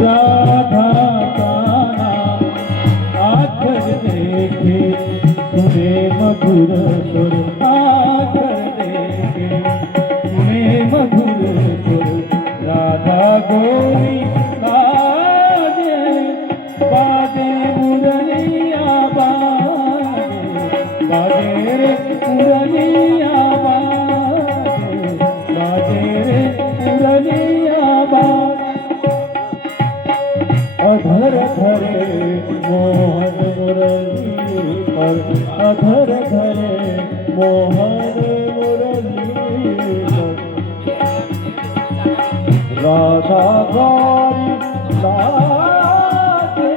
राधा का नाम आकर देखे सुने मधुर सुर आकर देखे सुने मधुर सुर राधा गोरी बाजे बाजे मुरलिया बाजे रे मुरलिया बाजे रे मुरलिया अधर धरे मोहन मुरली पर अधर धरे मोहन मुरली पर राधा गौरी लागे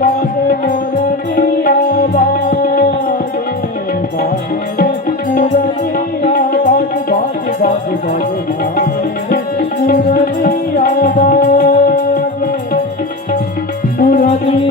बाजे मुरलिया बाजे मुरलिया बाजे बाजे बाजे बाजे मुरलिया बाजे मुरली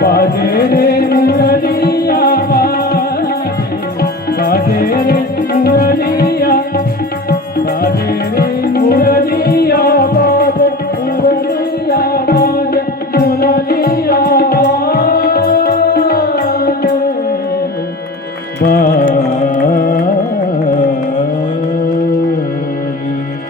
बाजे रे मुरलिया बाजे रे मुरलिया बाजे रे मुरलिया बाजे मुरलिया बाजे मुरलिया बाजे